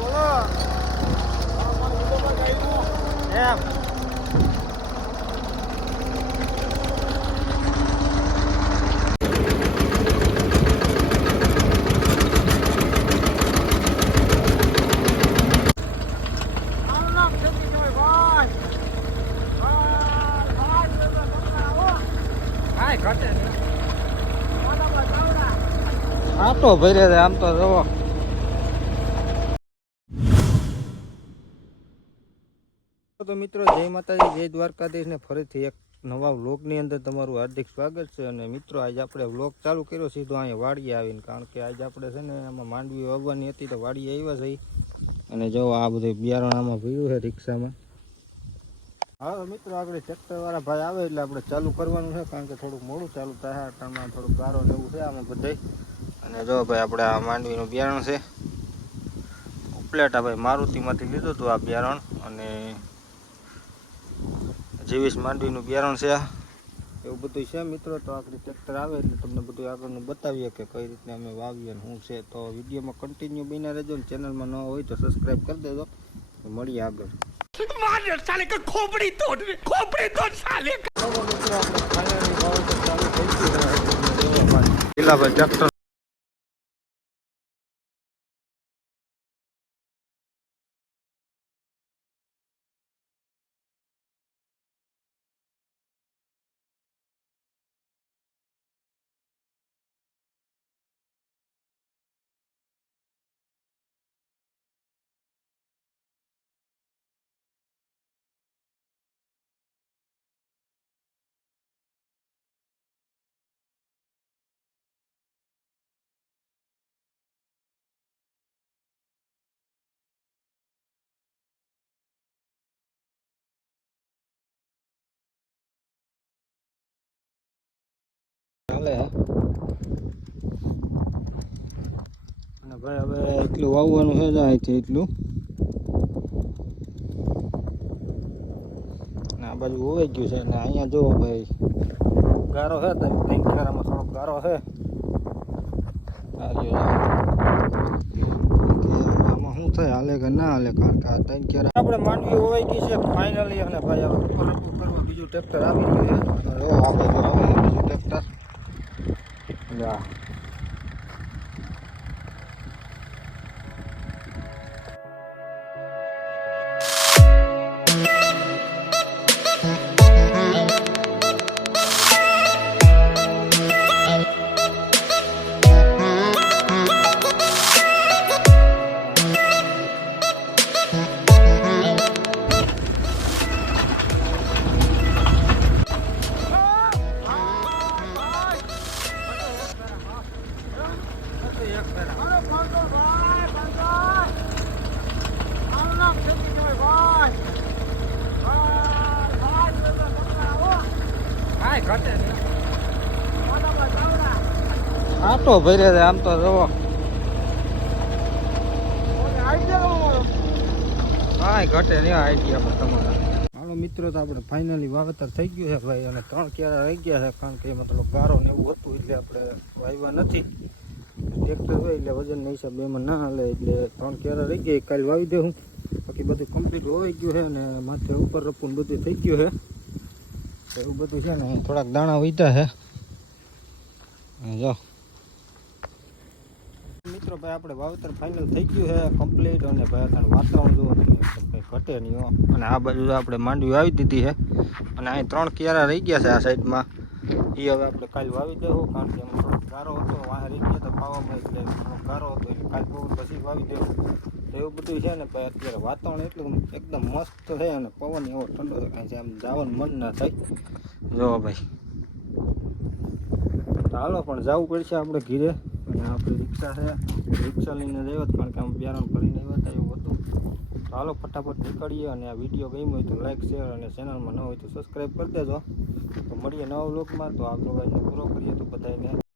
બોલો એમ આટો ભરે છે આમ તો જોવો. તો મિત્રો જય માતાજી, જય દ્વારકાધીશ ને ફરીથી એક નવા વ્લોગની અંદર તમારું હાર્દિક સ્વાગત છે. અને મિત્રો આજે આપણે વ્લોગ ચાલુ કર્યો સીધો અહીંયા વાડીએ આવીને, કારણ કે આજે આપણે છે ને આમાં માંડવી વાવવાની હતી તો વાડીએ આવ્યા છે. અને જો આ બધું બિયારણ આમાં ભર્યું છે રિક્ષામાં. હા મિત્રો આગળ ટ્રેક્ટરવાળા ભાઈ આવે એટલે આપણે ચાલુ કરવાનું છે, કારણ કે થોડુંક મોડું ચાલુ થાય. આટામાં થોડુંક ગારો લેવું છે આમાં બધે. અને જો ભાઈ આપણે આ માંડવીનું બિયારણ છે, ઉપલેટા ભાઈ મારુતિમાંથી લીધું હતું આ બિયારણ. અને જેવીસ માંડવીનું બિયારણ છે એવું બધું છે મિત્રો. તો આગળ ટ્રેક્ટર આવે એટલે તમને બધું આગળનું બતાવીએ કે કઈ રીતના અમે વાવીએ ને શું છે. તો વિડીયોમાં કન્ટિન્યુ બન્યા રહેજો ને ચેનલમાં ન હોય તો સબસ્ક્રાઈબ કરી દેજો. મળીએ આગળ. ટ્રેક્ટર ચાલે અને ભાઈ હવે એટલું વાવવાનું છે જાય છે એટલું. આ બાજુ હોવાઈ ગયું છે ને અહીંયા જો ભાઈ ગારો છે, ત્રણ કિનારામાં થોડોક ગારો છે. આમાં શું થાય, હાલે કે ના હાલે, કારણ કે આ ત્રણ કિનારા આપણે માંડવી હોવાઈ ગઈ છે ફાઇનલી. અને ભાઈ હવે ઉપર કરવા બીજું ટ્રેક્ટર આવી ગયું છે. આ બાજુ આવે બીજું ટ્રેક્ટર. આટો ભરે છે આમ તો જોવો. હા ઘટે નહીં આઈડિયા તમારા. હાલો મિત્રો, તો આપણે ફાઇનલી વાવેતર થઈ ગયું છે ભાઈ. અને 3 ક્યારા રહી ગયા છે, કારણ કે એમાં થોડો ગારો ને એવું હતું એટલે આપણે વાવ્યા નથી. ટ્રેક્ટર હોય એટલે વજનના હિસાબે એમાં ના હાલે, એટલે 3 ક્યારા રહી ગયા. કાલે વાવી દેવું, બાકી બધું કમ્પ્લીટ હોઈ ગયું છે. અને માથે ઉપર રપું બધું થઈ ગયું છે એવું બધું છે ને. થોડાક દાણા વીટા છે જો મિત્રો. ભાઈ આપણે વાવેતર ફાઇનલ થઈ ગયું છે કમ્પ્લીટ. અને ભાઈ અત્યારે વાતાવરણ જોવો તમે, એકદમ કંઈ ઘટે નહીં. અને આ બાજુ આપણે માંડવી વાવી દીધી છે. અને અહીં 3 કિયારા રહી ગયા છે આ સાઈડમાં. એ હવે આપણે કાલે વાવી દેવું, કારણ કે એમાં થોડોક ગારો હતો, વાહ રહી ગયા તો પાવામાં, એટલે થોડોક ગારો હતો એટલે કાલે બહુ પછી વાવી દેવું. તો એવું બધું છે ને ભાઈ. અત્યારે વાતાવરણ એટલું એકદમ મસ્ત છે અને પવન એવો ઠંડો છે, કાંઈ આમ જવાનું મન ના થાય. જો ભાઈ તો હાલો પણ જવું પડશે આપણે ઘીરે. અને આપણી રિક્ષા છે, રિક્ષા લઈને જઈએ, કારણ કે આમ બિયારણ ભરીને આવ્યા હતા એવું હતું. તો હાલો ફટાફટ નીકળીએ. અને આ વિડીયો ગમ્યો હોય તો લાઈક, શેર અને ચેનલમાં ન હોય તો સબસ્ક્રાઈબ કરી દેજો. તો મળીએ નવા વ્લોગમાં. તો આ વ્લોગ પૂરો કરીએ તો બધાને